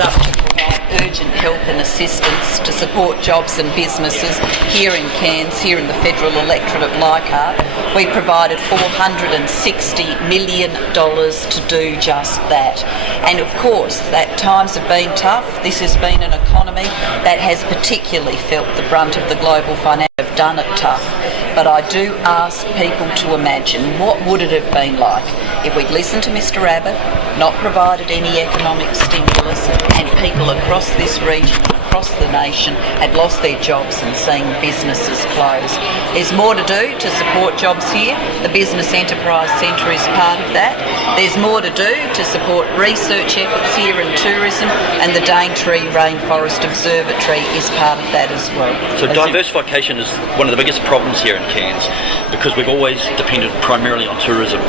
up to provide urgent help and assistance to support jobs and businesses here in Cairns, here in the federal electorate of Leichhardt. We provided $460 million to do just that. And of course, that times have been tough. This has been an economy that has particularly felt the brunt of the global financial have done it tough. But I do ask people to imagine what would it have been like if we'd listened to Mr Abbott, not provided any economic stimulus, and people across this region, across the nation, had lost their jobs and seen businesses close. There's more to do to support jobs here. The Business Enterprise Centre is part of that. There's more to do to support research efforts here in tourism, and the Daintree Rainforest Observatory is part of that as well. So diversification is one of the biggest problems here in Cairns because we've always depended primarily on tourism.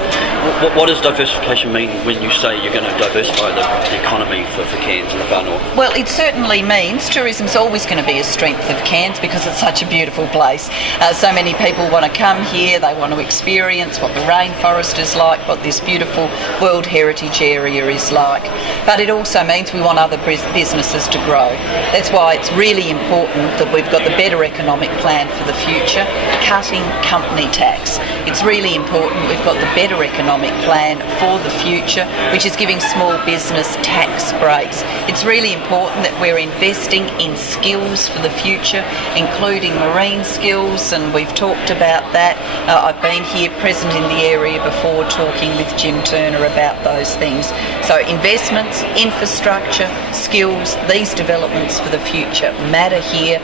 What does diversification mean when you say you're going to diversify the economy for Cairns and the far north? Well, it certainly means tourism's always going to be a strength of Cairns because it's such a beautiful place. So many people want to come here, they want to experience what the rainforest is like, what this beautiful World Heritage area is like. But it also means we want other businesses to grow. That's why it's really important that we've got the better economic plan for the future, cutting company tax. It's really important we've got the better economic plan for the future, which is giving small business tax breaks. It's really important that we're investing in skills for the future, including marine skills, and we've talked about that. I've been here present in the area before talking with Jim Turnour about those things. So investments, infrastructure, skills, these developments for the future matter here.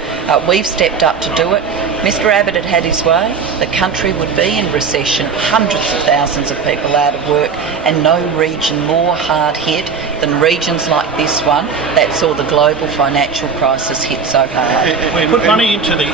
We've stepped up to do it. Mr Abbott had his way, the country would be in recession, hundreds of thousands of people out of work, and no region more hard hit than regions like this one that saw the global financial crisis hit so hard. We put money into the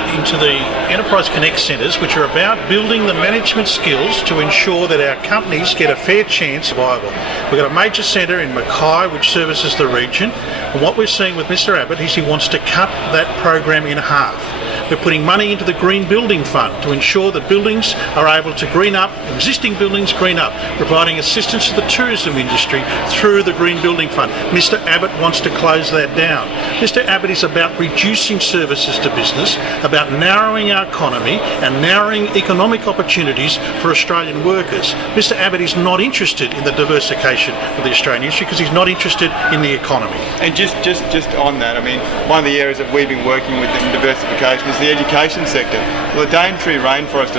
Enterprise Connect centres, which are about building the management skills to ensure that our companies get a fair chance of survival. We've got a major centre in Mackay which services the region, and what we're seeing with Mr Abbott is he wants to cut that program in half. We're putting money into the Green Building Fund to ensure that buildings are able to green up, existing buildings green up, providing assistance to the tourism industry through the Green Building Fund. Mr Abbott wants to close that down. Mr Abbott is about reducing services to business, about narrowing our economy and narrowing economic opportunities for Australian workers. Mr Abbott is not interested in the diversification of the Australian industry because he's not interested in the economy. And just on that, I mean, one of the areas that we've been working with in diversification is the education sector. Well, the Daintree Rainforest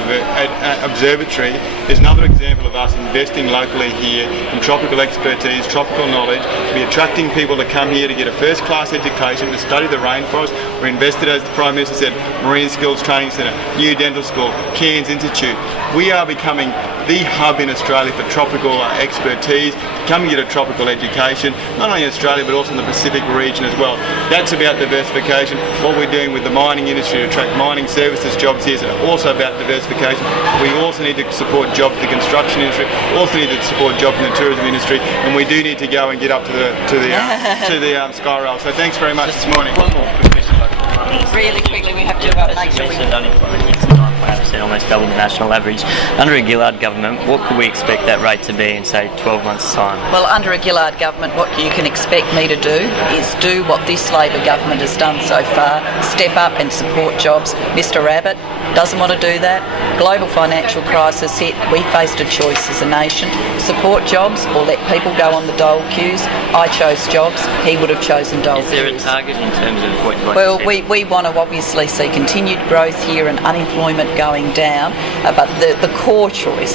Observatory is another example of us investing locally here in tropical expertise, tropical knowledge. We're attracting people to come here to get a first-class education, to study the rainforest. We're invested, as the Prime Minister said, Marine Skills Training Centre, New Dental School, Cairns Institute. We are becoming the hub in Australia for tropical expertise, come and get a tropical education, not only in Australia but also in the Pacific region as well. That's about diversification. What we're doing with the mining industry to attract mining services jobs here is also about diversification. We also need to support jobs in the construction industry, also need to support jobs in the tourism industry, and we do need to go and get up to the sky rail. So thanks very much this morning. One more quick question. Really quickly, we have to make sure we... Unemployment is 9.8%, almost double the national average. Under a Gillard government, what could we expect that rate to be in, say, 12 months' time? Well, under a Gillard government, what you can expect me to do is do what this Labor government has done so far, step up and support jobs. Mr Abbott doesn't want to do that. Global financial crisis hit. We faced a choice as a nation: support jobs or let people go on the dole queues. I chose jobs. He would have chosen dole queues. Is there a target in terms of what you'd like Well, to see? we want to obviously see continued growth here and unemployment going down. But the core choice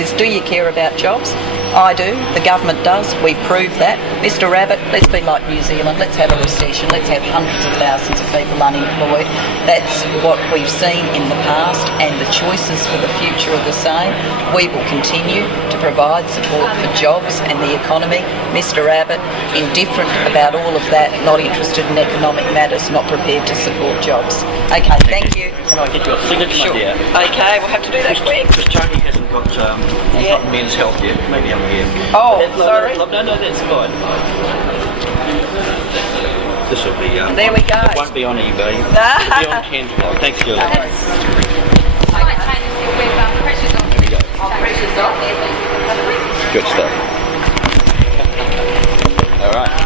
is, do you care about jobs? I do. The government does. We've proved that. Mr Abbott, let's be like New Zealand. Let's have a recession. Let's have hundreds of thousands of people unemployed. That's what we've seen in the past, and the choices for the future are the same. We will continue to provide support for jobs and the economy. Mr Abbott, indifferent about all of that, not interested in economic matters, not prepared to support jobs. Okay, thank you. Can I get your signature, Sure. my dear? Okay, we'll have to do that quick. Because Tony hasn't got men's health yet. Maybe I'm here. Oh, sorry. No, that's fine. This will be... There we go. It won't be on eBay. It'll be on Cairns blog. Thanks, Gillard. There we go. Pressure's off. Good stuff. All right.